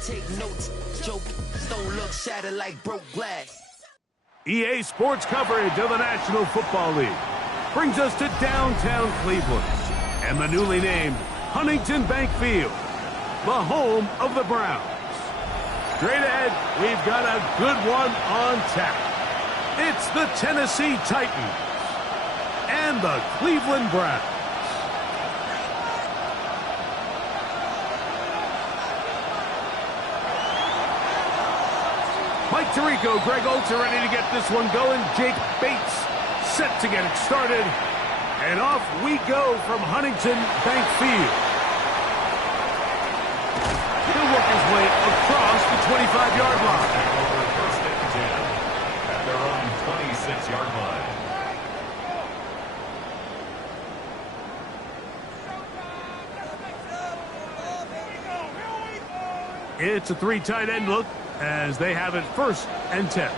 take notes. Joke, stone look shattered like broke glass. EA Sports coverage of the National Football League brings us to downtown Cleveland and the newly named Huntington Bank Field, the home of the Browns. Straight ahead, we've got a good one on tap. It's the Tennessee Titans and the Cleveland Browns. Mike Tirico, Greg Olds are ready to get this one going. Jake Bates set to get it started. And off we go from Huntington Bank Field. He'll work his way across the 25-yard line. First and 10 at their own 26-yard line. It's a three tight end look as they have it first and 10.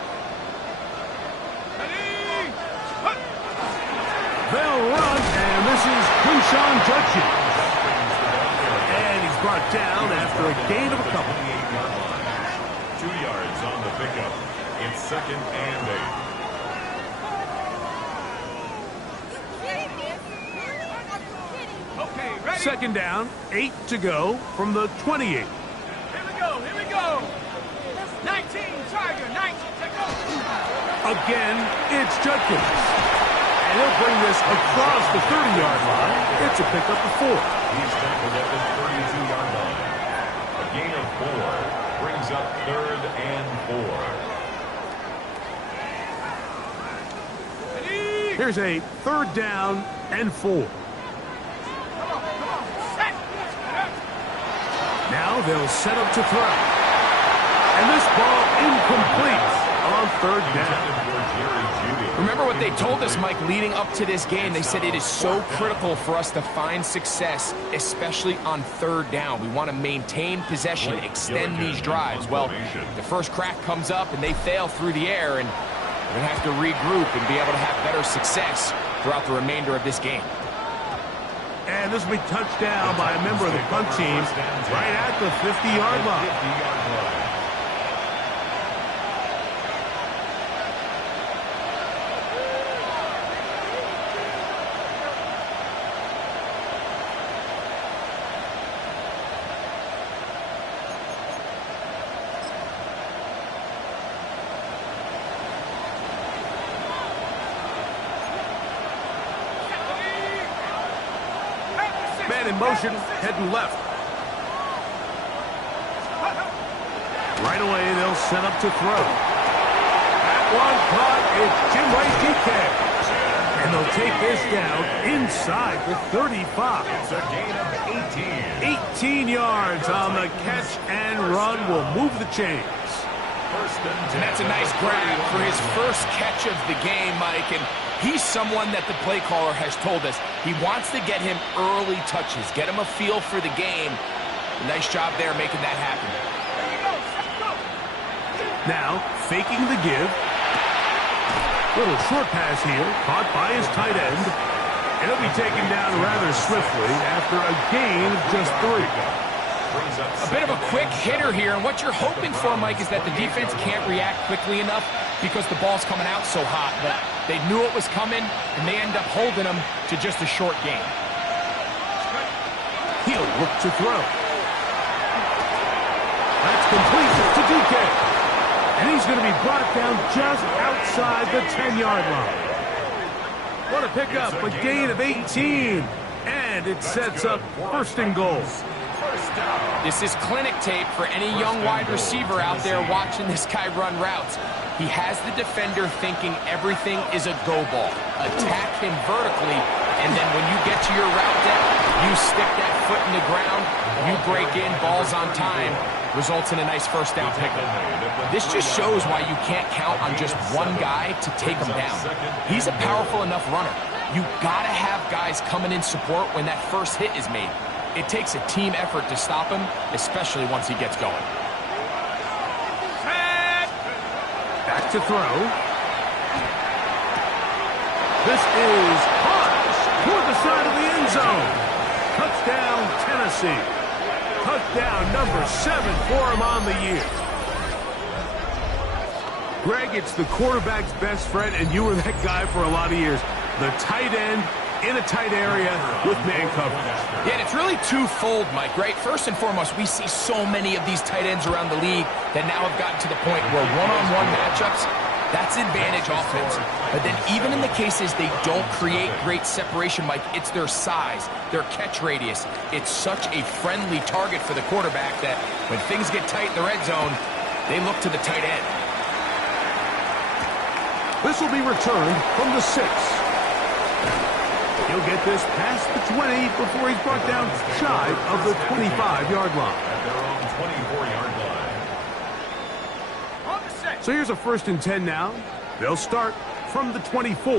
They'll run, and this is Quinshon Judkins. And he's brought down after a gain of a couple. 2 yards on the pickup. It's second and 8. Second down, 8 to go from the 28. Here we go. 19, Tiger, 19, take over. Again, it's Judkins. And he'll bring this across the 30-yard line. It's a pickup of 4. He's tackled at the 32-yard line. A gain of 4 brings up third and 4. Here's a third down and 4. Now they'll set up to throw. And this ball incomplete on third down. Remember what they told us, Mike, leading up to this game. They said it is so critical for us to find success, especially on third down. We want to maintain possession, extend these drives. Well, the first crack comes up and they fail through the air, and we're going to have to regroup and be able to have better success throughout the remainder of this game. And this will be touched down by a member of the punt team right at the 50-yard line. Man in motion, heading left. Right away, they'll set up to throw. That one caught, it's Jimway DK. And they'll take this down inside the 35. It's a gain of 18 yards on the catch and run will move the chains. And that's a nice grab for his first catch of the game, Mike. And he's someone that the play caller has told us he wants to get him early touches, get him a feel for the game. Nice job there making that happen. Now, faking the give. Little short pass here, caught by his tight end. And he'll be taken down rather swiftly after a gain of just 3. A bit of a quick hitter here, and what you're hoping for, Mike, is that the defense can't react quickly enough because the ball's coming out so hot. But they knew it was coming, and they end up holding them to just a short gain. He'll look to throw. That's complete to DK. And he's going to be brought down just outside the 10-yard line. What a pickup, a gain of 18. And it sets up first and goal. This is clinic tape for any young wide receiver out there watching this guy run routes. He has the defender thinking everything is a go ball. Attack him vertically, and then when you get to your route depth, you stick that foot in the ground, you break in, balls on time, results in a nice first down pickup. This just shows why you can't count on just one guy to take him down. He's a powerful enough runner. You gotta have guys coming in support when that first hit is made. It takes a team effort to stop him, especially once he gets going. Back to throw. This is caught toward the side of the end zone. Touchdown, Tennessee. down, number 7 for him on the year. Greg, it's the quarterback's best friend, and you were that guy for a lot of years. The tight end in a tight area with man coverage. Yeah, and it's really twofold, Mike, right? First and foremost, we see so many of these tight ends around the league that now have gotten to the point where one-on-one matchups, that's advantage offense. But then even in the cases they don't create great separation, Mike, it's their size, their catch radius. It's such a friendly target for the quarterback that when things get tight in the red zone, they look to the tight end. This will be returned from the 6. He'll get this past the 20 before he's brought down shy of the 25-yard line. At their own 24-yard line. On the 6. So here's a 1st and 10 now. They'll start from the 24.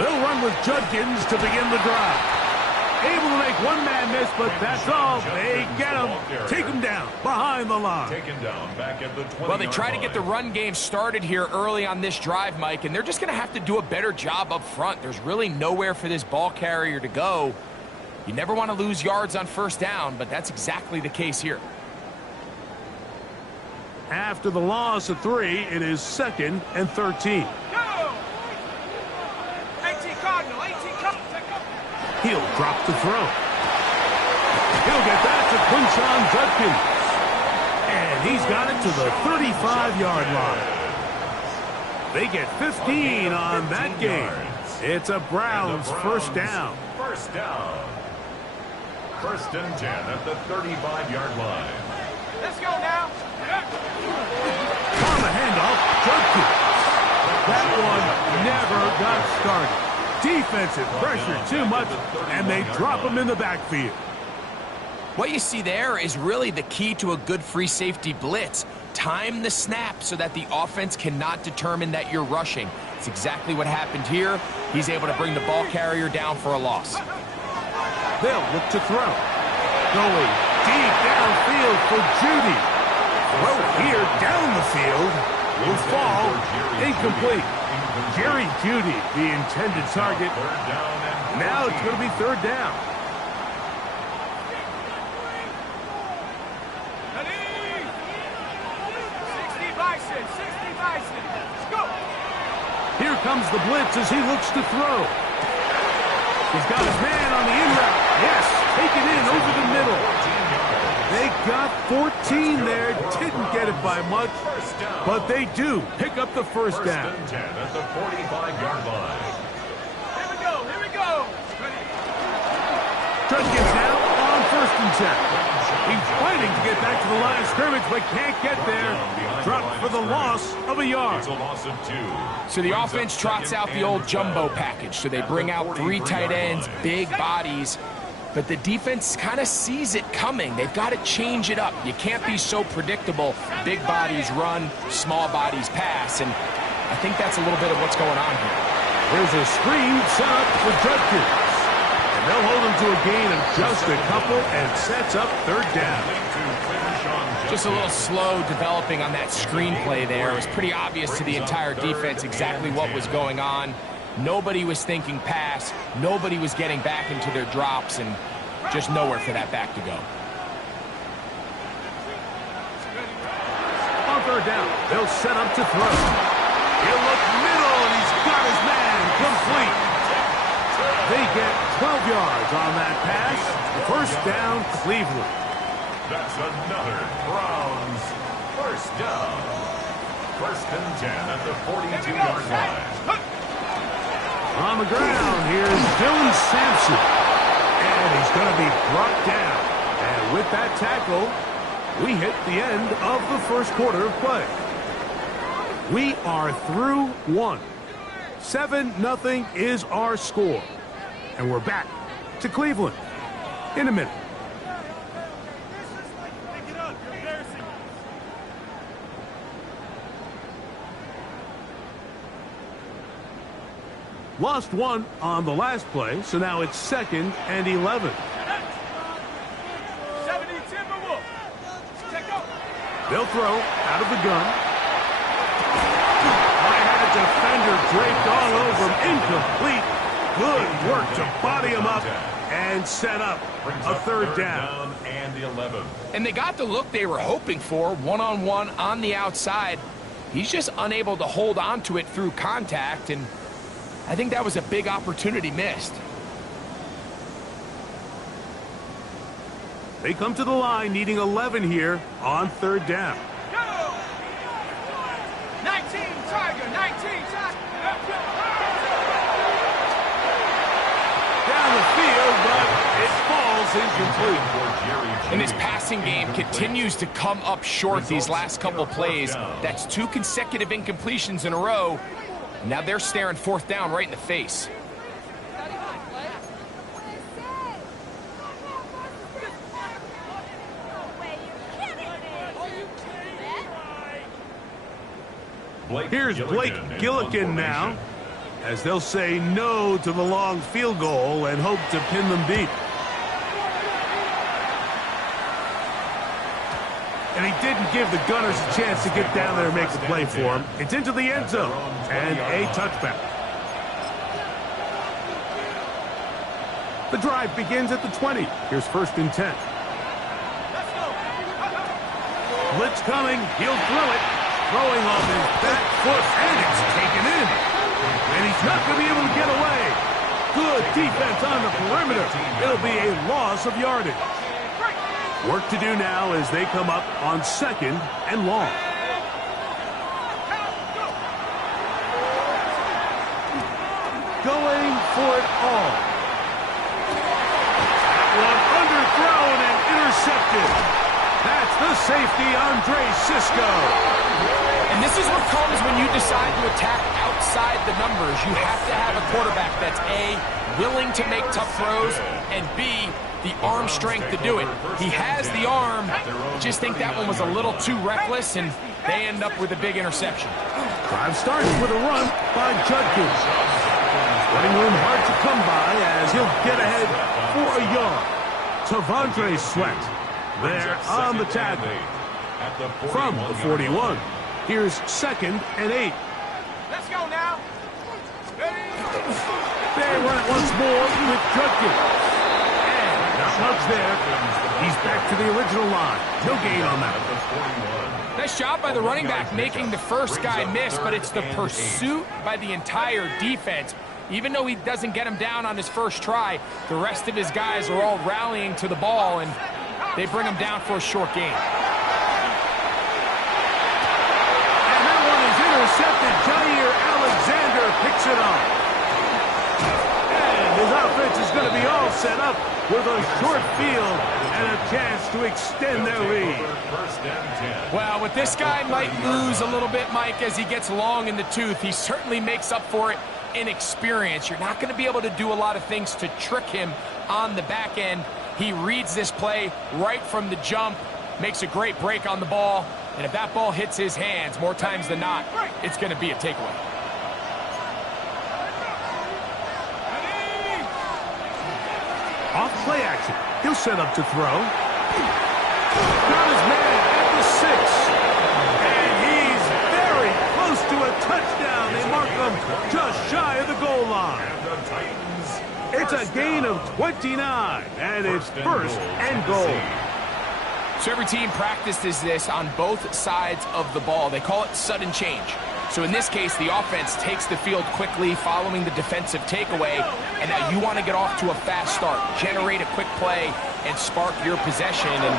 They'll run with Judkins to begin the drive. Able to make one man miss, but that's all. They get him. Take him down behind the line. Taken down back at the 20-yard line. Well, they try to get the run game started here early on this drive, Mike, and they're just going to have to do a better job up front. There's really nowhere for this ball carrier to go. You never want to lose yards on 1st down, but that's exactly the case here. After the loss of 3, it is 2nd and 13. Go! 18 Cardinal, 18 Cardinal. He'll drop the throw. He'll get that to Quinshon Judkins. And he's got it to the 35-yard line. They get 15 on that game. It's a Browns 1st down. 1st down. 1st and 10 at the 35-yard line. Let's go now. On the handoff, Judkins. That one never got started. Defensive pressure too much, and they drop him in the backfield. What you see there is really the key to a good free safety blitz. Time the snap so that the offense cannot determine that you're rushing. It's exactly what happened here. He's able to bring the ball carrier down for a loss. They'll look to throw. Going deep downfield for Judy. Throw here down the field will fall incomplete. Jerry Judy, the intended target. Now it's going to be 3rd down. Here comes the blitz as he looks to throw. He's got his man on the in route. Yes, taken in over the middle. They got 14 there. Didn't get it by much, but they do pick up the 1st down. 1st and 10 at the 45-yard line. Here we go, here we go. Judkins now on 1st and 10. He's fighting to get back to the line of scrimmage, but can't get there. Dropped for the loss of a yard. It's a loss of 2. So the offense trots out the old jumbo package. So they bring out 3 tight ends, big bodies. But the defense kind of sees it coming. They've got to change it up. You can't be so predictable. Big bodies run, small bodies pass. And I think that's a little bit of what's going on here. There's a screen set up for Judkins. And they'll hold him to a gain of just a couple and sets up 3rd down. Just a little slow developing on that screenplay there. It was pretty obvious to the entire defense exactly what was going on. Nobody was thinking pass. Nobody was getting back into their drops, and just nowhere for that back to go. On 3rd down, they'll set up to throw. He'll look middle, and he's got his man complete. They get 12 yards on that pass. 1st down, Cleveland. That's another Browns 1st down. 1st and 10 at the 42-yard line. On the ground, here's Dylan Sampson. And he's going to be brought down. And with that tackle, we hit the end of the 1st quarter of play. We are through 1. 7-0 is our score. And we're back to Cleveland in a minute. Lost 1 on the last play, so now it's 2nd and 11. 70 Timberwolves. They'll throw out of the gun. I had a defender draped all over him. Incomplete. Good work to body him up and set up a third down. And 11. And they got the look they were hoping for, one-on-one on the outside. He's just unable to hold on to it through contact, and I think that was a big opportunity missed. They come to the line needing 11 here on third down. Go! 19, Tiger, 19, Tiger. Down the field, but it falls incomplete. And this passing game continues to come up short these last couple plays. That's 2 consecutive incompletions in a row. Now they're staring fourth down right in the face. Here's Blake Gillikin now, as they'll say no to the long field goal and hope to pin them deep. And he didn't give the Gunners a chance to get down there and make the play for him. It's into the end zone and a touchback. The drive begins at the 20. Here's 1st and 10. Blitz coming. He'll throw it. Throwing on his back foot, and it's taken in. And he's not going to be able to get away. Good defense on the perimeter. It'll be a loss of yardage. Work to do now as they come up on 2nd and long. Going for it all. That one underthrown and intercepted. That's the safety, Andre Cisco. And this is what comes when you decide to attack outside the numbers. You have to have a quarterback that's A, willing to make tough throws, and B, the arm strength to do it. He has the arm. Just think that one was a little too reckless, and they end up with a big interception. Drive starts with a run by Judkins. Running room hard to come by as he'll get ahead for a yard. T'Vondre Sweat there on the tackle. From the 41. Here's 2nd and 8. Let's go now. They run it once more with Judkins. Not much there. He's back to the original line. No gain on that. Nice job by the running back making the first guy miss, but it's the pursuit by the entire defense. Even though he doesn't get him down on his first try, the rest of his guys are all rallying to the ball, and they bring him down for a short gain. And that one is intercepted. Jair Alexander picks it up. And his offense is going to be all set up with a short field and a chance to extend their lead. Well, what this guy might lose a little bit, Mike, as he gets long in the tooth, he certainly makes up for it in experience. You're not going to be able to do a lot of things to trick him on the back end. He reads this play right from the jump, makes a great break on the ball, and if that ball hits his hands more times than not, it's going to be a takeaway. Off play action. He'll set up to throw. Got his man at the 6. And he's very close to a touchdown. They mark him just shy of the goal line. It's a gain of 29, and it's 1st and goal. So every team practices this on both sides of the ball. They call it sudden change. So in this case, the offense takes the field quickly following the defensive takeaway, and now you want to get off to a fast start, generate a quick play, and spark your possession, and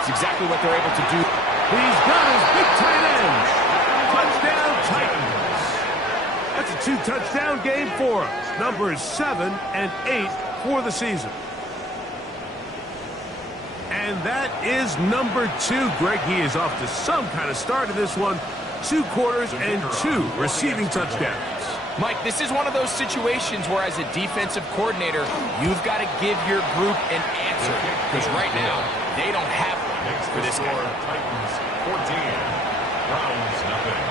it's exactly what they're able to do. He's got his big tight end. Touchdown Titans. That's a 2-touchdown game for us. Numbers 7 and 8 for the season. And that is number 2. Greg, he is off to some kind of start in this one. 2 quarters and 2 receiving touchdowns. Mike, this is one of those situations where as a defensive coordinator, you've got to give your group an answer. Because right now, they don't have one for this guy. Titans 14, Browns nothing.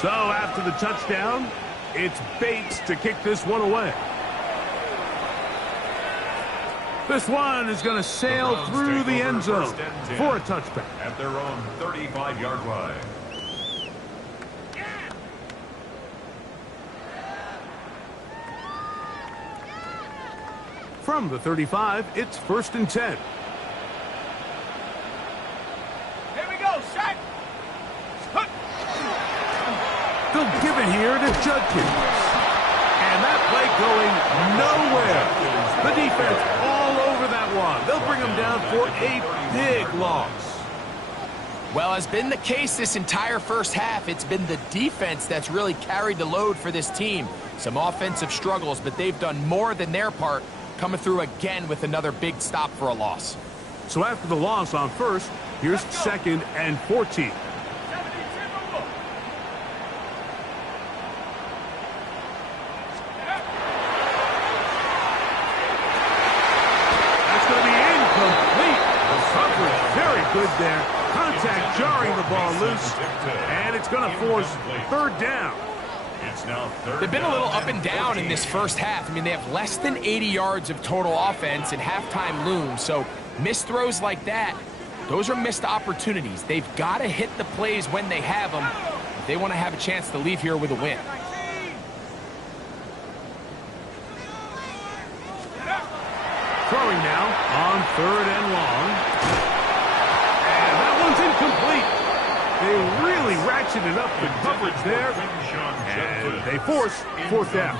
So after the touchdown, it's Bates to kick this one away. This one is going to sail through the end zone for a touchback. At their own 35-yard line. From the 35, it's 1st and 10. Here we go, shot. They'll give it here to Judkins. And that play going nowhere. The defense all over that one. They'll bring them down for a big loss. Well, as been the case this entire first half, it's been the defense that's really carried the load for this team. Some offensive struggles, but they've done more than their part, coming through again with another big stop for a loss. So after the loss on 1st, here's 2nd and 14. That's going to be incomplete. The coverage very good there. Contact jarring the ball loose, and it's going to force 3rd down. It's now 3rd. They've been a little up and down in this first half. I mean, they have less than 80 yards of total offense, and halftime looms. So missed throws like that, those are missed opportunities. They've got to hit the plays when they have them if they want to have a chance to leave here with a win. Throwing now on 3rd and long. And that one's incomplete. They really ratcheted up the coverage there. And they force 4th down.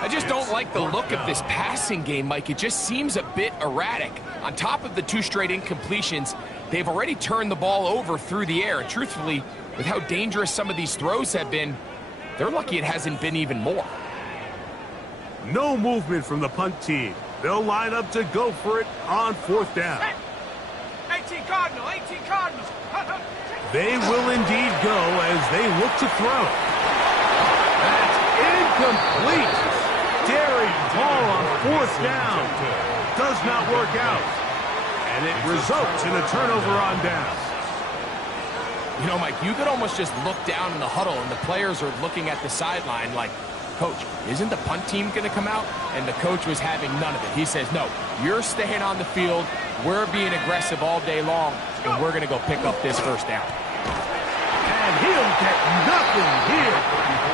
I just don't like the look of this passing game, Mike. It just seems a bit erratic. On top of the 2 straight incompletions, they've already turned the ball over through the air. And truthfully, with how dangerous some of these throws have been, they're lucky it hasn't been even more. No movement from the punt team. They'll line up to go for it on 4th down. 18 Cardinal, 18 Cardinals. They will indeed go as they look to throw. That's incomplete. Daring ball on 4th down. Does not work out. And it results in a turnover on down. You know, Mike, you could almost just look down in the huddle and the players are looking at the sideline like, Coach, isn't the punt team going to come out? And the coach was having none of it. He says, no, you're staying on the field. We're being aggressive all day long, and we're going to go pick up this 1st down. And he'll get nothing here.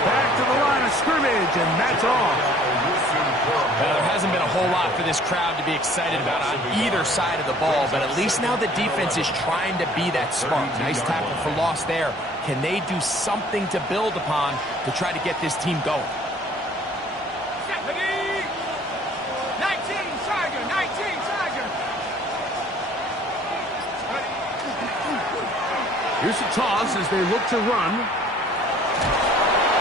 Back to the line of scrimmage, and that's all. Well, there hasn't been a whole lot for this crowd to be excited about on either side of the ball, but at least now the defense is trying to be that spark. Nice tackle for loss there. Can they do something to build upon to try to get this team going? 19 Tiger, 19 Tiger. Here's the toss as they look to run.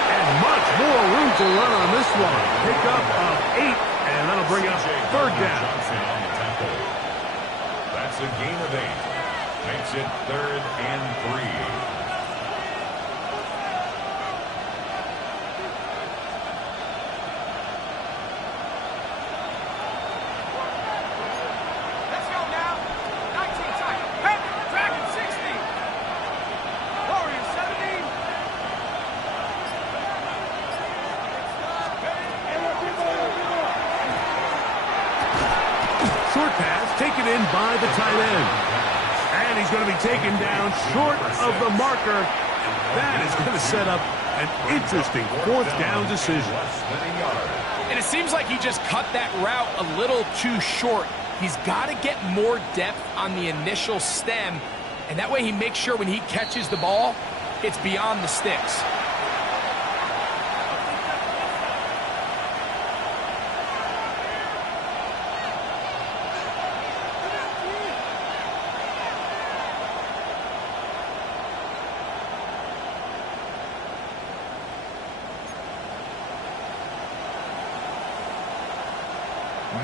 And much more room to run on this one. Pick up of 8, and that'll bring up 3rd down. That's a gain of 8. Makes it 3rd and 3. Let's go now. 19 Tiger. Hey, Dragon 60. Warriors 17. Short pass taken in by the tight end. And he's going to be taken down short of the marker. That is going to set up an interesting 4th down decision. And it seems like he just cut that route a little too short. He's got to get more depth on the initial stem, and that way he makes sure when he catches the ball, it's beyond the sticks.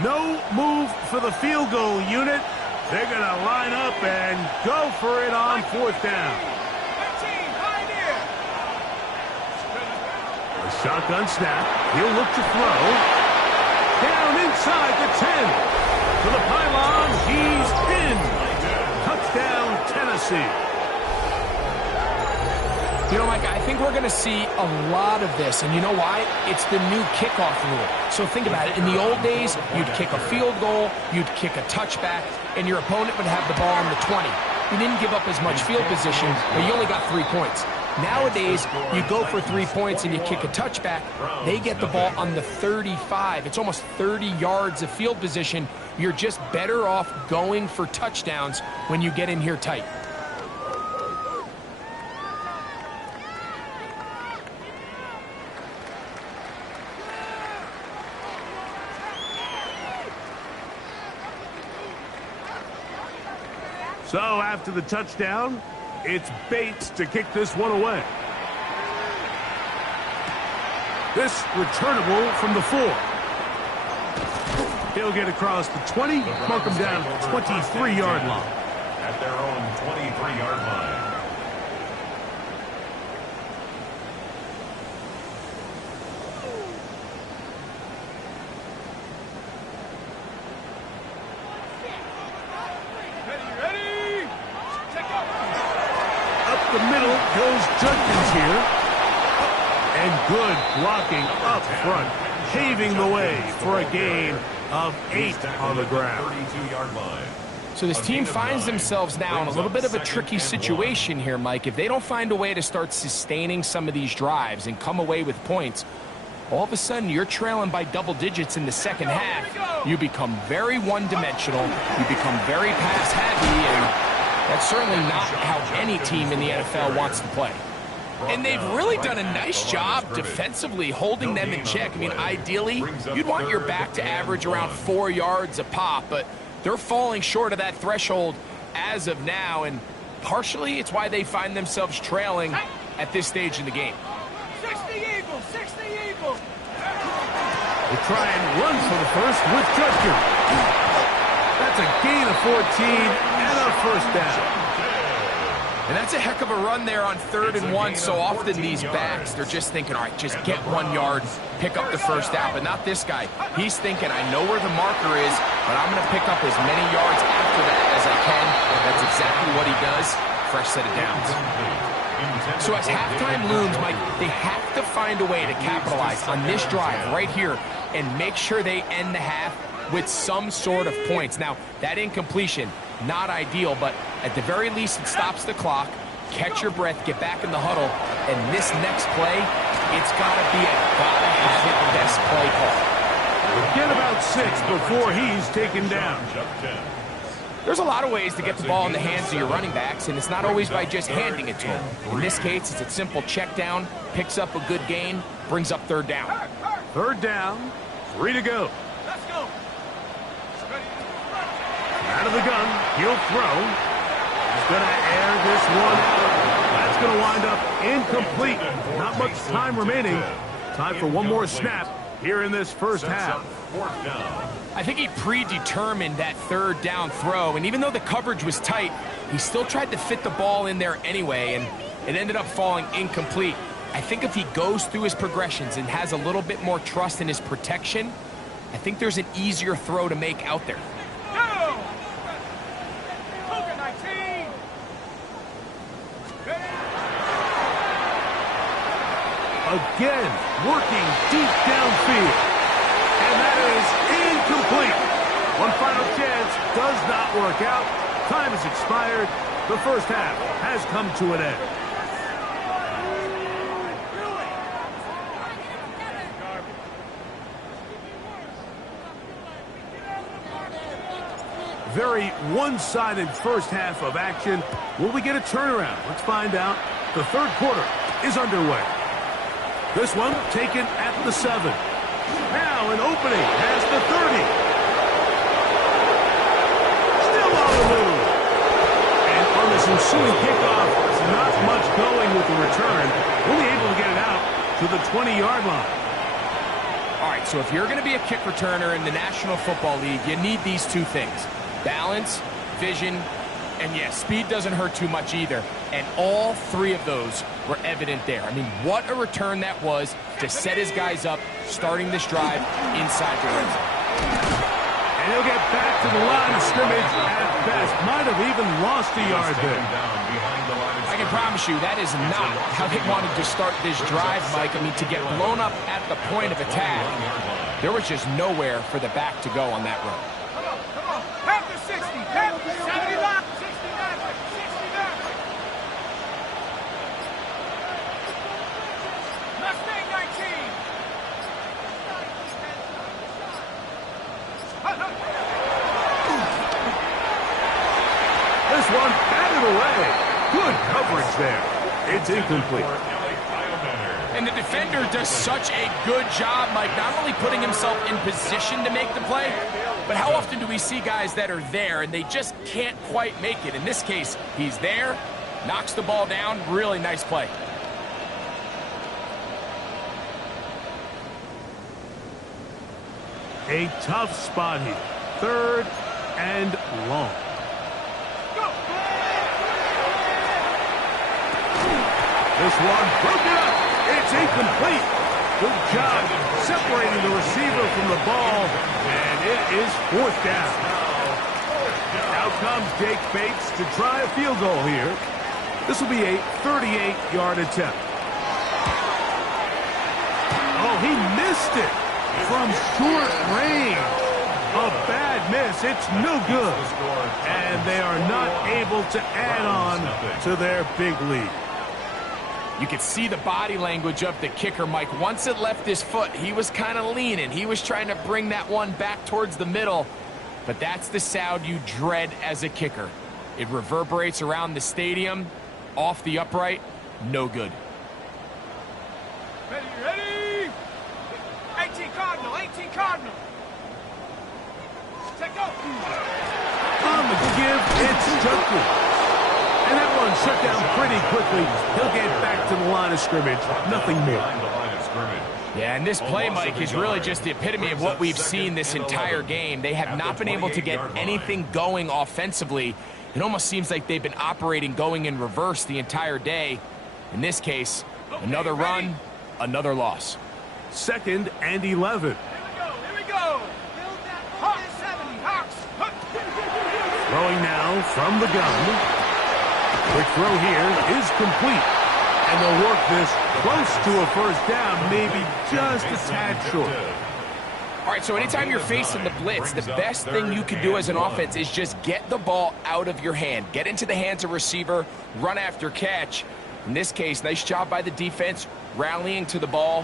No move for the field goal unit. They're going to line up and go for it on 4th down. 13 Pioneer. A shotgun snap. He'll look to throw. Down inside the 10. To the pylon. He's pinned. Touchdown, Tennessee. You know, Mike, I think we're going to see a lot of this, and you know why? It's the new kickoff rule. So think about it. In the old days, you'd kick a field goal, you'd kick a touchback, and your opponent would have the ball on the 20. You didn't give up as much field position, but you only got 3 points. Nowadays, you go for 3 points and you kick a touchback. They get the ball on the 35. It's almost 30 yards of field position. You're just better off going for touchdowns when you get in here tight. So after the touchdown, it's Bates to kick this one away. This returnable from the 4. He'll get across the 20, mark him down at the 23-yard line. At their own 23-yard line. The middle goes Judkins here. And good blocking up front, paving the way for a gain of 8 on the ground. 32-yard line. So this team finds themselves now in a little bit of a tricky situation here, Mike. If they don't find a way to start sustaining some of these drives and come away with points, all of a sudden you're trailing by double digits in the second half. You become very one-dimensional. You become very pass-heavy, and that's certainly not how any team in the NFL wants to play. And they've really done a nice job defensively holding them in check. I mean, ideally, you'd want your back to average around 4 yards a pop, but they're falling short of that threshold as of now, and partially it's why they find themselves trailing at this stage in the game. 60 Eagles, 60 Eagles. They try and run for the first with Judkins. That's a gain of 14 and a first down. And that's a heck of a run there on 3rd and 1. So often these backs, they're just thinking, all right, just get 1 yard, pick up the first down. But not this guy. He's thinking, I know where the marker is, but I'm going to pick up as many yards after that as I can. That's exactly what he does. Fresh set of downs. So as halftime looms, Mike, they have to find a way to capitalize on this drive right here and make sure they end the half with some sort of points. Now, that incompletion, not ideal, but at the very least, it stops the clock. Catch your breath, get back in the huddle, and this next play, it's got to be a gotta-have-it best play call. Get about 6 before he's taken down. There's a lot of ways to get the ball in the hands of your running backs, and it's not always by just handing it to them. In this case, it's a simple check down, picks up a good gain, brings up 3rd down. 3rd down, 3 to go. Let's go. Out of the gun, he'll throw. He's going to air this one out. That's going to wind up incomplete. Not much time remaining. Time for one more snap here in this first half. I think he predetermined that 3rd down throw, and even though the coverage was tight, he still tried to fit the ball in there anyway, and it ended up falling incomplete. I think if he goes through his progressions and has a little bit more trust in his protection, I think there's an easier throw to make out there. Again, working deep downfield. And that is incomplete. One final chance does not work out. Time has expired. The first half has come to an end. Very one-sided first half of action. Will we get a turnaround? Let's find out. The 3rd quarter is underway. This one taken at the 7. Now an opening past the 30. Still on the move. And on this ensuing kickoff, not much going with the return. Only able to get it out to the 20-yard line. All right, so if you're going to be a kick returner in the National Football League, you need these 2 things. Balance, vision, and yes, speed doesn't hurt too much either. And all 3 of those were evident there. I mean, what a return that was to set his guys up, starting this drive inside the red zone. And he'll get back to the line of scrimmage at best. Might have even lost a yard there. I can promise you that is not how they wanted to start this drive, Mike. I mean, to get blown up at the point of attack, there was just nowhere for the back to go on that run. Come on. Half the 60. Half the 70 lock. 69. 69. away. Good coverage there. It's incomplete. And the defender does such a good job, Mike, not only putting himself in position to make the play, but how often do we see guys that are there and they just can't quite make it? In this case, he's there, knocks the ball down. Really nice play. A tough spot here. 3rd and long. This one broken up. It's incomplete. Good job separating the receiver from the ball, and it is 4th down. Out comes Jake Bates to try a field goal here. This will be a 38-yard attempt. Oh, he missed it from short range. A bad miss. It's no good. And they are not able to add on to their big lead. You could see the body language of the kicker, Mike. Once it left his foot, he was kind of leaning. He was trying to bring that one back towards the middle. But that's the sound you dread as a kicker. It reverberates around the stadium, off the upright, no good. Ready? 18 Cardinal, 18 Cardinal. Take go. On the give, it's Judkins. And that one shut down pretty quickly. He'll get back to the line of scrimmage. Nothing more. Yeah, and this play, Mike, is really just the epitome of what we've seen this entire game. They have not been able to get anything going offensively. It almost seems like they've been operating going in reverse the entire day. In this case, another run, another loss. 2nd and 11. Here we go. Hawks, 70, Hawks. Throwing now from the gun. Quick throw here is complete. And they'll work this close to a 1st down, maybe just a tad short. All right, so anytime you're facing the blitz, the best thing you can do as an offense is just get the ball out of your hand. Get into the hands of receiver, run after catch. In this case, nice job by the defense, rallying to the ball.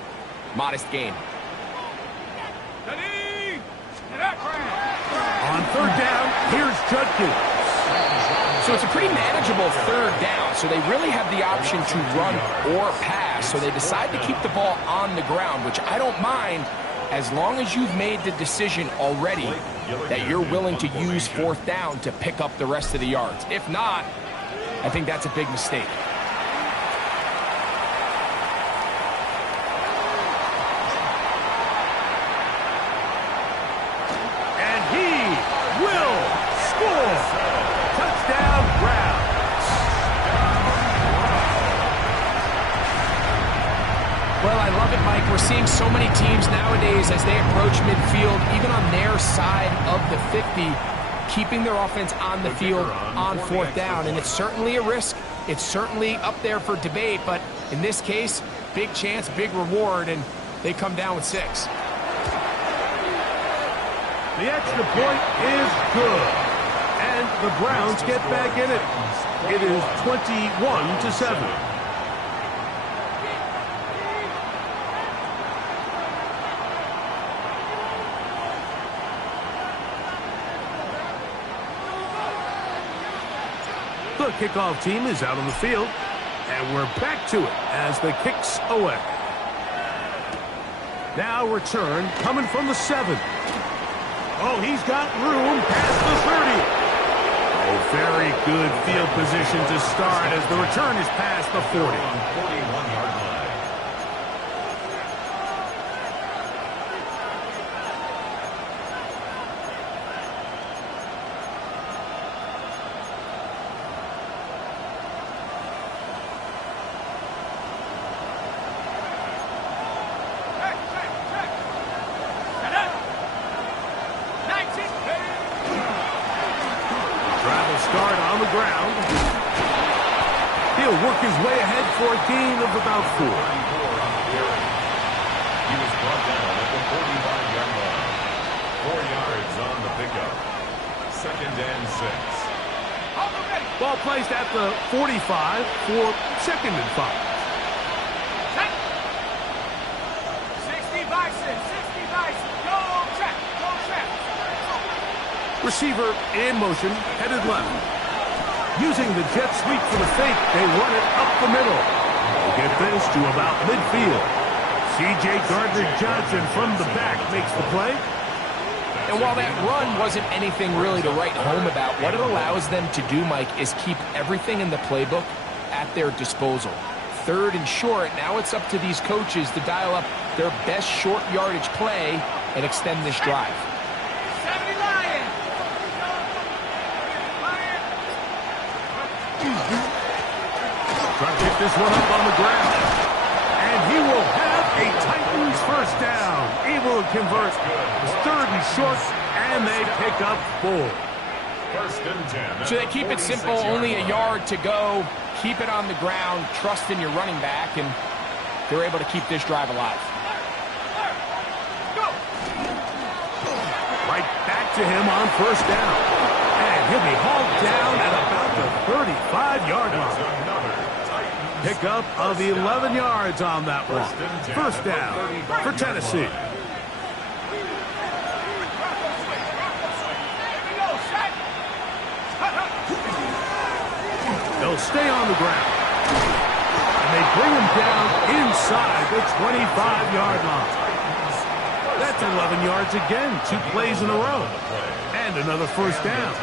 Modest gain. On 3rd down, here's Judkins. So it's a pretty manageable 3rd down, so they really have the option to run or pass. So they decide to keep the ball on the ground, which I don't mind as long as you've made the decision already that you're willing to use 4th down to pick up the rest of the yards. If not, I think that's a big mistake. And he will score. Touchdown, Browns. Well, I love it, Mike. We're seeing so many teams nowadays as they approach midfield, even on their side of the 50, keeping their offense on the field on 4th down. And it's certainly a risk. It's certainly up there for debate. But in this case, big chance, big reward, and they come down with 6. The extra point is good. And the Browns get back in it. It is 21-7. The kickoff team is out on the field, and we're back to it as the kick's away. Now return coming from the 7. Oh, he's got room past the 30. Oh, very good field position to start as the return is past the 40. 41-yard line. Start on the ground. He'll work his way ahead for a gain of about 4. He was brought down at the 45-yard line. 4 yards on the pickup. 2nd and 6. Ball placed at the 45 for 2nd and 5. 60 Bison, 60 Bison. Go track, go track. Receiver in motion, headed left. Using the jet sweep for the fake, they run it up the middle. They'll get this to about midfield. C.J. Gardner-Johnson from the back makes the play. And while that run wasn't anything really to write home about, what it allows them to do, Mike, is keep everything in the playbook at their disposal. Third and short, now it's up to these coaches to dial up their best short yardage play and extend this drive. 70 Lions! Trying to get this one up on the ground. And he will have a Titans first down. Able to convert. It's third and short, and they pick up 4. First and 10. So they keep it simple, only a yard to go. Keep it on the ground, trust in your running back, and they're able to keep this drive alive. Right back to him on first down. And he'll be hauled down at about the 35-yard line. Pickup of 11 yards on that one. First down for Tennessee. They'll stay on the ground. And they bring him down inside the 25-yard line. That's 11 yards again, 2 plays in a row. And another first down.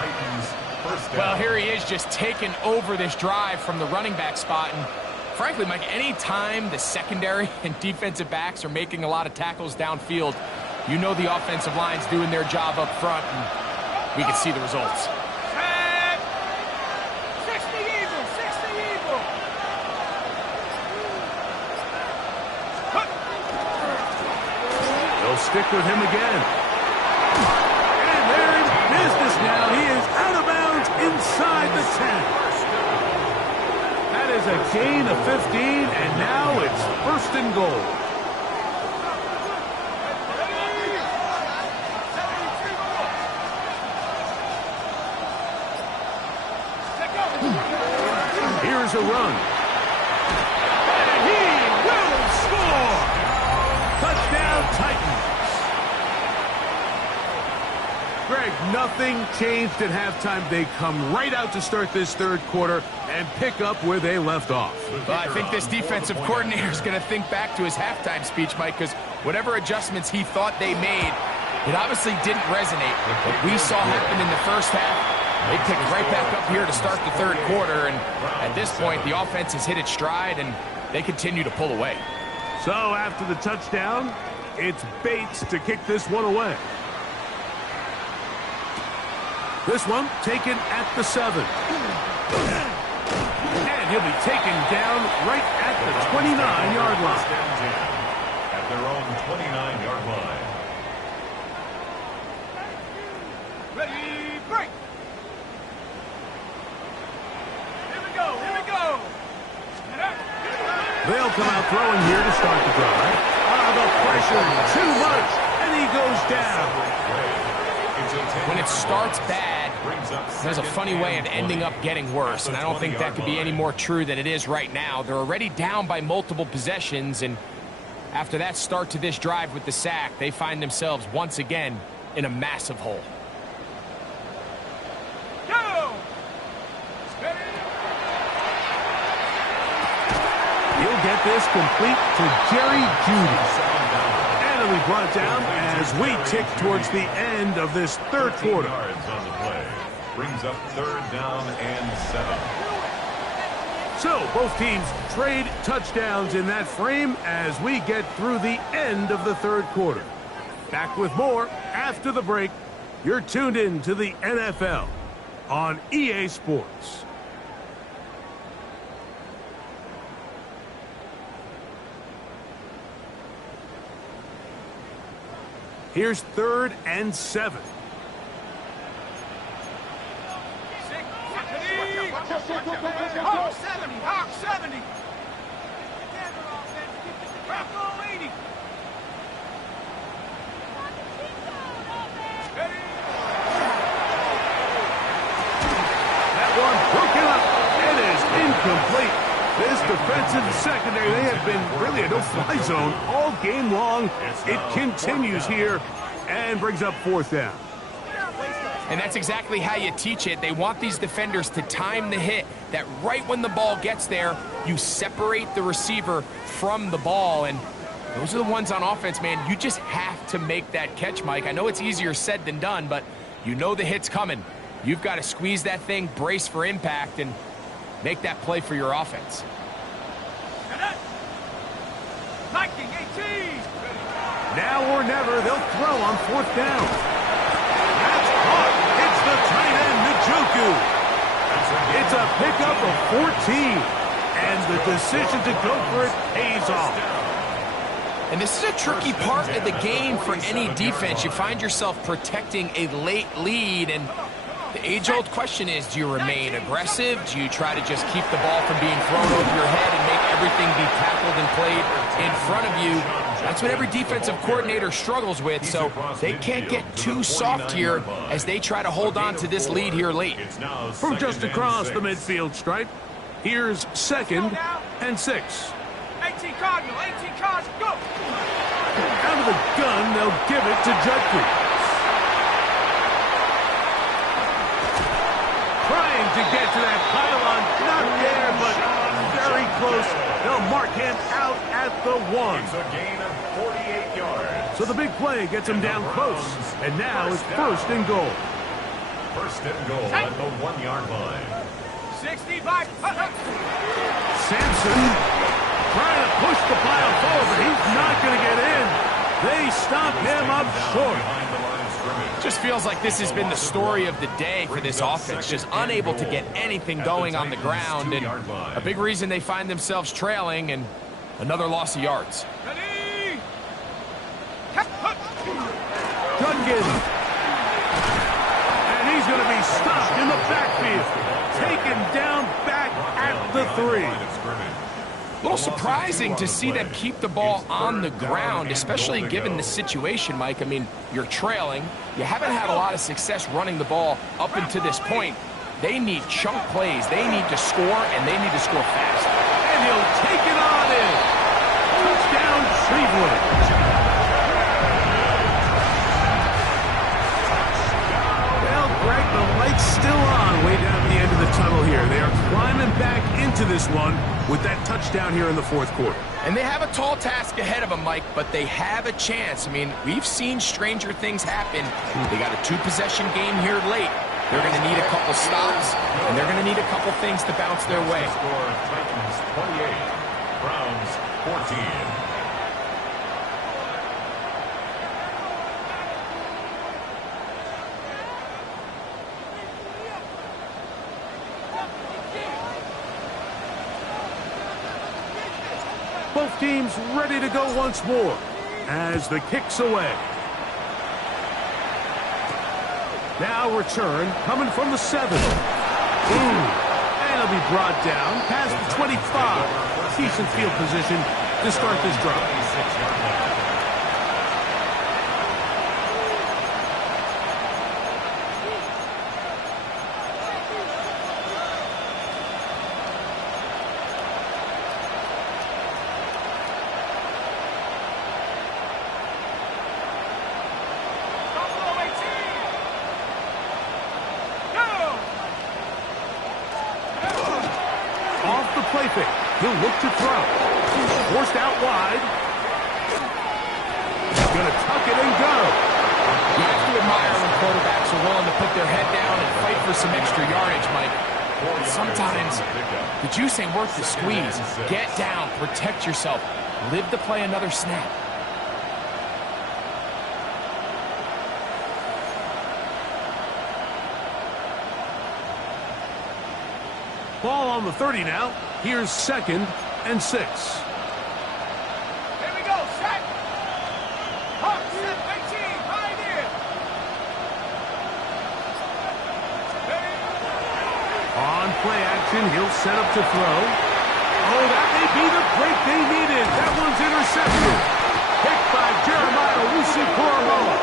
Well, here he is just taking over this drive from the running back spot. And frankly, Mike, any time the secondary and defensive backs are making a lot of tackles downfield, you know the offensive line's doing their job up front, and we can see the results. 60 Eagles, 60 Eagles! They'll stick with him again. And they're in business now. He is out of bounds inside the 10. That is a gain of 15, and now it's first and goal. Here's a run. And he will score! Touchdown, Titans. Greg, nothing changed at halftime. They come right out to start this third quarter and pick up where they left off. Well, I think this defensive coordinator is going to think back to his halftime speech, Mike, because whatever adjustments he thought they made, it obviously didn't resonate. What we saw happen in the first half, they picked right back up here to start the third quarter, and at this point, the offense has hit its stride, and they continue to pull away. So after the touchdown, it's Bates to kick this one away. This one taken at the 7. And he'll be taken down right at the 29-yard line. At their own 29-yard line. Ready, break! Here we go, here we go! They'll come out throwing here to start the drive. The pressure, too much, and he goes down. When it starts bad, there's a funny way of ending up getting worse, and I don't think that could be any more true than it is right now. They're already down by multiple possessions, and after that start to this drive with the sack, they find themselves once again in a massive hole. Go! He'll get this complete to Jerry Jeudy. And it'll be brought down as we tick towards the end of this third quarter. Yards on the play. Brings up third down and 7. So both teams trade touchdowns in that frame as we get through the end of the third quarter. Back with more after the break. You're tuned in to the NFL on EA Sports. Here's third and 7. Hawk 70, Hawk 70. Bravo 80. That one broken up. It is incomplete. This defensive secondary, they have been really a no-fly zone all game long. It continues here and brings up fourth down. And that's exactly how you teach it. They want these defenders to time the hit, that right when the ball gets there, you separate the receiver from the ball. And those are the ones on offense, man. You just have to make that catch, Mike. I know it's easier said than done, but you know the hit's coming. You've got to squeeze that thing, brace for impact, and make that play for your offense. 19, 18. Now or never, they'll throw on 4th down. That's caught. It's the tight end, Njoku. It's a pickup of 14. And the decision to go for it pays off. And this is a tricky part of the game for any defense. You find yourself protecting a late lead, and the age-old question is, do you remain aggressive? Do you try to just keep the ball from being thrown over your head and make everything be tackled and played in front of you? That's what every defensive coordinator struggles with, so they can't get too soft here as they try to hold on to this lead here late. From just across the midfield stripe, here's 2nd and 6. 18 Cardinal, 18 Cardinal, go! Out of the gun, they'll give it to Judkins. Trying to get to that pylon, not there, but very close. They'll mark him out at the 1. It's a gain of 48 yards. So the big play gets him down close, and now it's 1st and goal. 1st and goal at the 1-yard line. 65. Sampson trying to push the pile forward, but he's not going to get in. They stop him up short. Behind the line of scrimmage. Just feels like this has been the story of the day for this offense, just unable to get anything going on the ground, and a big reason they find themselves trailing and another loss of yards. Ready? Judkins. And he's going to be stopped in the backfield. Taken down back at the 3. A little surprising to see them keep the ball on the ground, especially given the situation, Mike. I mean, you're trailing. You haven't had a lot of success running the ball up until this point. They need chunk plays. They need to score, and they need to score fast. And he'll take it on in. Touchdown, Cleveland. Well, Greg, the light's still on way down the end of the tunnel here. They are climbing back into this one with that touchdown here in the 4th quarter. And they have a tall task ahead of them, Mike, but they have a chance. I mean, we've seen stranger things happen. They got a 2-possession game here late. They're going to need a couple stops, and they're going to need a couple things to bounce their way. Score Titans 28, Browns 14. Both teams ready to go once more as the kick's away. Now return coming from the 7. And it'll be brought down past the 25. Decent field position to start this drive. 26-yard line. Play fake. He'll look to throw. Forced out wide. He's going to tuck it and go. You have to admire when quarterbacks are willing to put their head down and fight for some extra yardage, Mike. Sometimes the juice ain't worth the squeeze. Get down, protect yourself, live to play another snap. Ball on the 30 now. Here's 2nd and 6. Here we go, set. Hawk, set, 18, right in. On play action, he'll set up to throw. Oh, that may be the break they needed. That one's intercepted. Picked by Jeremiah Owusu-Koramoah.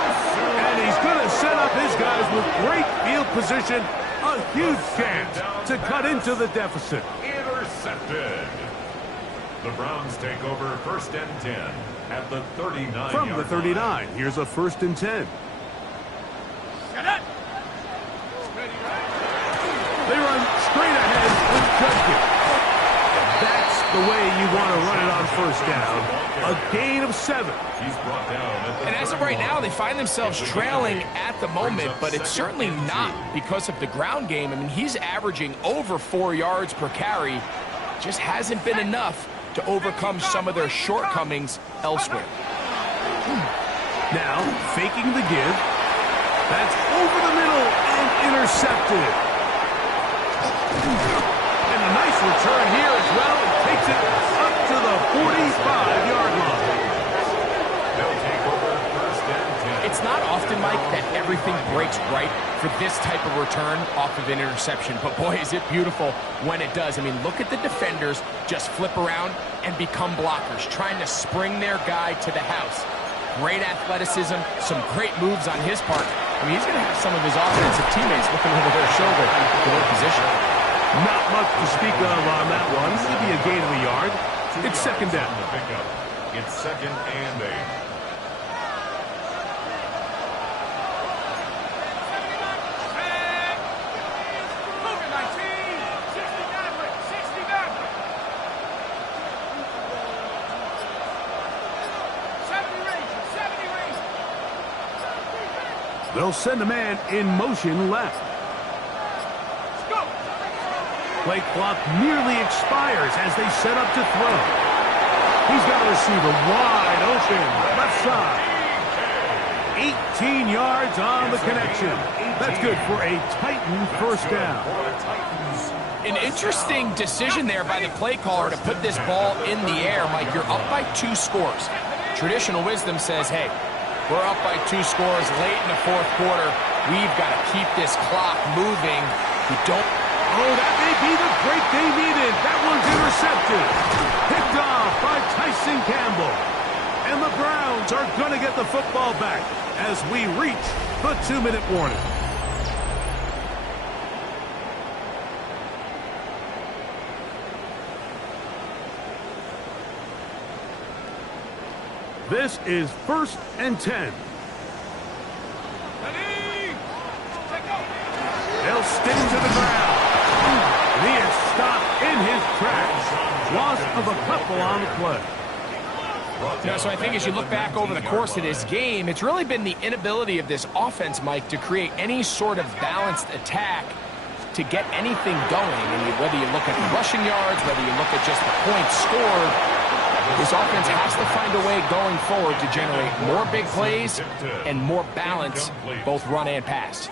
And he's going to set up his guys with great field position. A huge chance to cut into the deficit. Intercepted. The Browns take over 1st and 10 at the 39. From the 39, here's a 1st and 10. Set it. misjudged it. That's the way you want to run it on first down. A gain of 7. He's brought down at the And as of right now, they find themselves trailing at the moment, but it's certainly not because of the ground game. I mean, he's averaging over 4 yards per carry. Just hasn't been enough to overcome some of their shortcomings elsewhere. Now, faking the give. That's over the middle and intercepted. And a nice return here as well. It takes it up to the 45-yard line. They'll take over first and 10. It's not often, Mike, that everything breaks right for this type of return off of an interception. But boy, is it beautiful when it does. I mean, look at the defenders just flip around and become blockers, trying to spring their guy to the house. Great athleticism, some great moves on his part. I mean, he's going to have some of his offensive teammates looking over their shoulder for their position. Not much to speak of on that one. Maybe a gain of a yard. It's second down. The pickup. It's second and 8. They'll send a man in motion left. Play clock nearly expires as they set up to throw. He's got a receiver wide open, left side. 18 yards on the connection. That's good for a Titan first down. An interesting decision there by the play caller to put this ball in the air. Mike, you're up by 2 scores. Traditional wisdom says, hey, we're up by 2 scores late in the fourth quarter. We've got to keep this clock moving. We don't... Oh, that may be the break they needed. That one's intercepted. Picked off by Tyson Campbell. And the Browns are going to get the football back as we reach the 2-minute warning. This is first and 10. They'll stick to the ground. And he is stopped in his tracks. Loss of a couple on the play. So I think as you look back over the course of this game, it's really been the inability of this offense, Mike, to create any sort of balanced attack to get anything going. And whether you look at the rushing yards, whether you look at just the points scored, this offense has to find a way going forward to generate more big plays and more balance, both run and pass.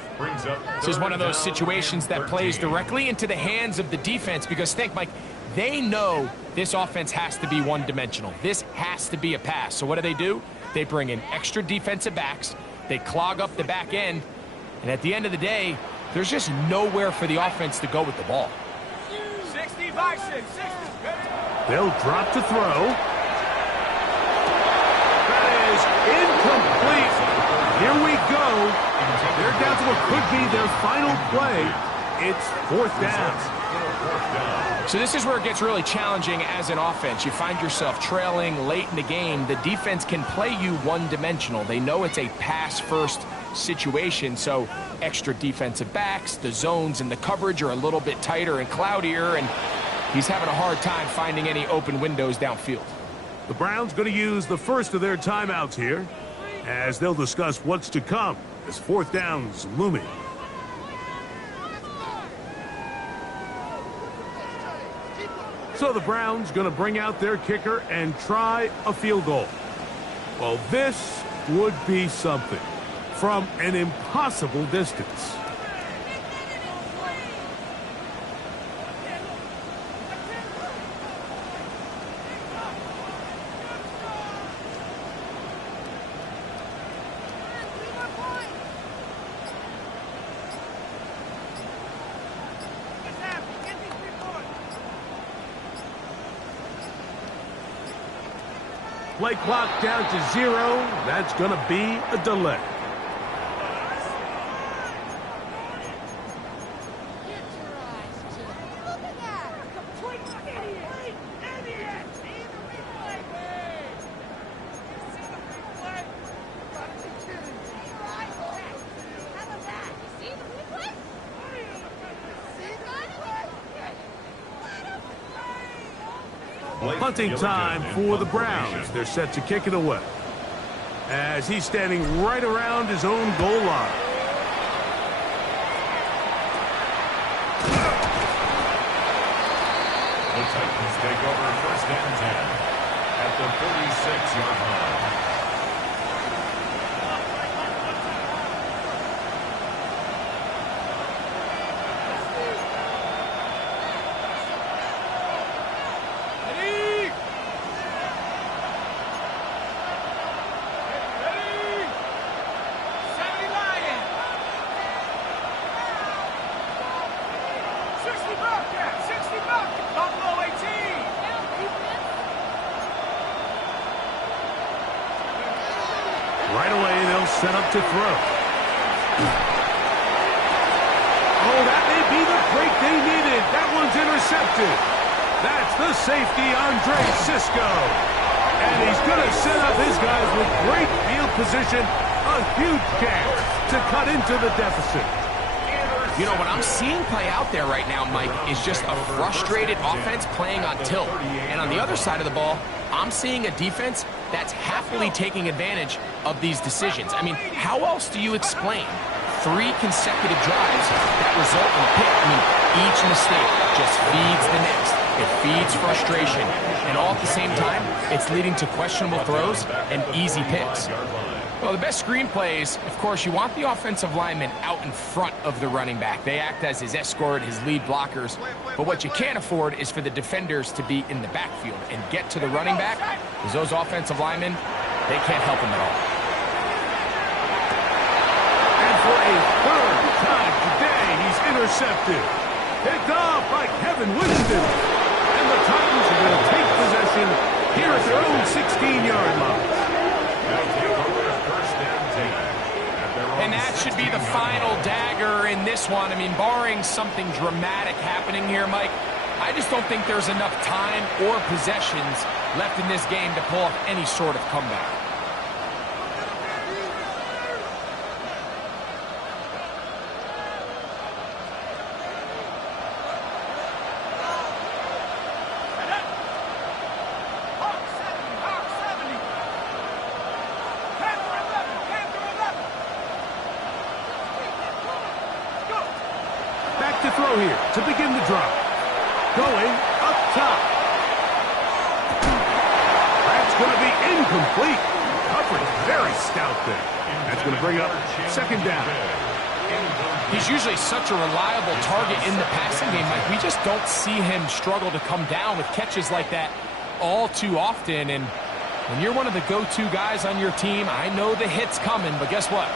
This is one of those situations that plays directly into the hands of the defense because, think, Mike, they know this offense has to be one-dimensional. This has to be a pass. So what do? They bring in extra defensive backs. They clog up the back end. And at the end of the day, there's just nowhere for the offense to go with the ball. 60 by 6. 60. They'll drop to throw. That is incomplete. Here we go. They're down to what could be their final play. It's fourth down. So this is where it gets really challenging as an offense. You find yourself trailing late in the game. The defense can play you one-dimensional. They know it's a pass-first situation, so extra defensive backs, the zones and the coverage are a little bit tighter and cloudier, and he's having a hard time finding any open windows downfield. The Browns going to use the first of their timeouts here as they'll discuss what's to come as fourth down's looming. So the Browns going to bring out their kicker and try a field goal. Well, this would be something from an impossible distance. Play clock down to 0. That's going to be a delay. Blake Punting Gilligan time in for the punt Browns. formation. They're set to kick it away, as he's standing right around his own goal line. The Titans take over first and 10 at the 36-yard line. Right away, they'll set up to throw. Oh, that may be the break they needed. That one's intercepted. That's the safety, Andre Cisco. And he's going to set up his guys with great field position. A huge chance to cut into the deficit. You know, what I'm seeing play out there right now, Mike, is just a frustrated offense playing on tilt. And on the other side of the ball, I'm seeing a defense that's happily taking advantage of these decisions. I mean, how else do you explain 3 consecutive drives that result in a pick? I mean, each mistake just feeds the next. It feeds frustration. And all at the same time, it's leading to questionable throws and easy picks. Well, the best screenplays, of course, you want the offensive lineman out in front of the running back. They act as his escort, his lead blockers. But what you can't afford is for the defenders to be in the backfield and get to the running back, because those offensive linemen, they can't help him at all. And for a third time today, he's intercepted. Picked off by Kevin Winston. And the Titans are going to take possession here at their own 16-yard line. And that should be the final dagger in this one. I mean, barring something dramatic happening here, Mike, I just don't think there's enough time or possessions left in this game to pull off any sort of comeback. To throw here to begin the drive. Going up top. That's going to be incomplete. Coverage very stout there. That's going to bring up second down. He's usually such a reliable target in the passing game. Like, we just don't see him struggle to come down with catches like that all too often. And when you're one of the go-to guys on your team, I know the hit's coming, but guess what?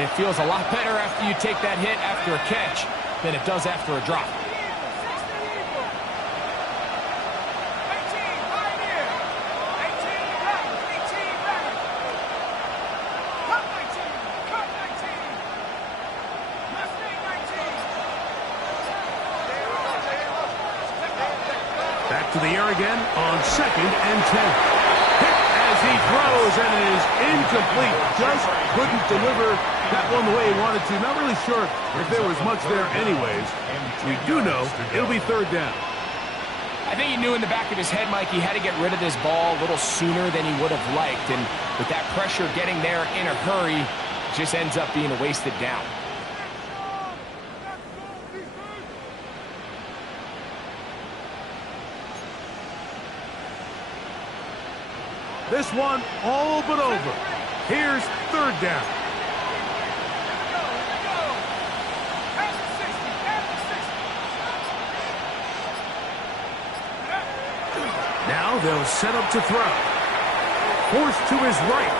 It feels a lot better after you take that hit after a catch than it does after a drop. Back to the air again on 2nd and 10. Hit as he throws, and it is incomplete. Just couldn't deliver that one the way he wanted to. Not really sure if there was much there anyways. We do know it'll be third down. I think he knew in the back of his head, Mike, he had to get rid of this ball a little sooner than he would have liked. And with that pressure getting there in a hurry, it just ends up being a wasted down. This one all but over. Here's third down. Now they'll set up to throw. Forced to his right.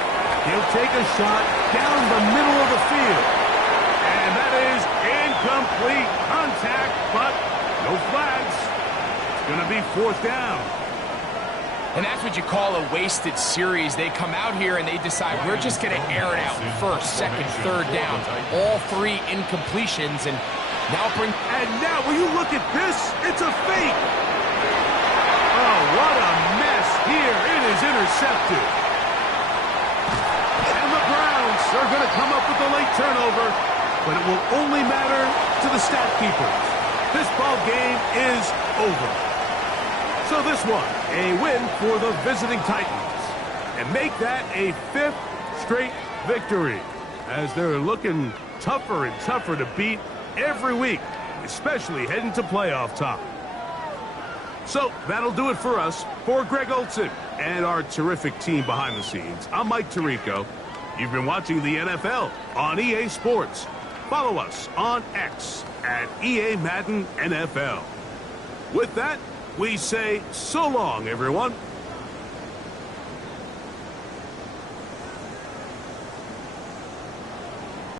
He'll take a shot down the middle of the field. And that is incomplete contact, but no flags. It's going to be fourth down. And that's what you call a wasted series. They come out here and they decide we're just going to air it out first, second, third down. All 3 incompletions, and now bring... And now, will you look at this? It's a fake. Oh, what a mess here. It is intercepted. And the Browns are going to come up with a late turnover, but it will only matter to the stat keepers. This ball game is over. So this one, a win for the visiting Titans. And make that a 5th straight victory, as they're looking tougher and tougher to beat every week, especially heading to playoff time. So that'll do it for us. For Greg Olson and our terrific team behind the scenes, I'm Mike Tirico. You've been watching the NFL on EA Sports. Follow us on X at EA Madden NFL. With that, we say so long, everyone.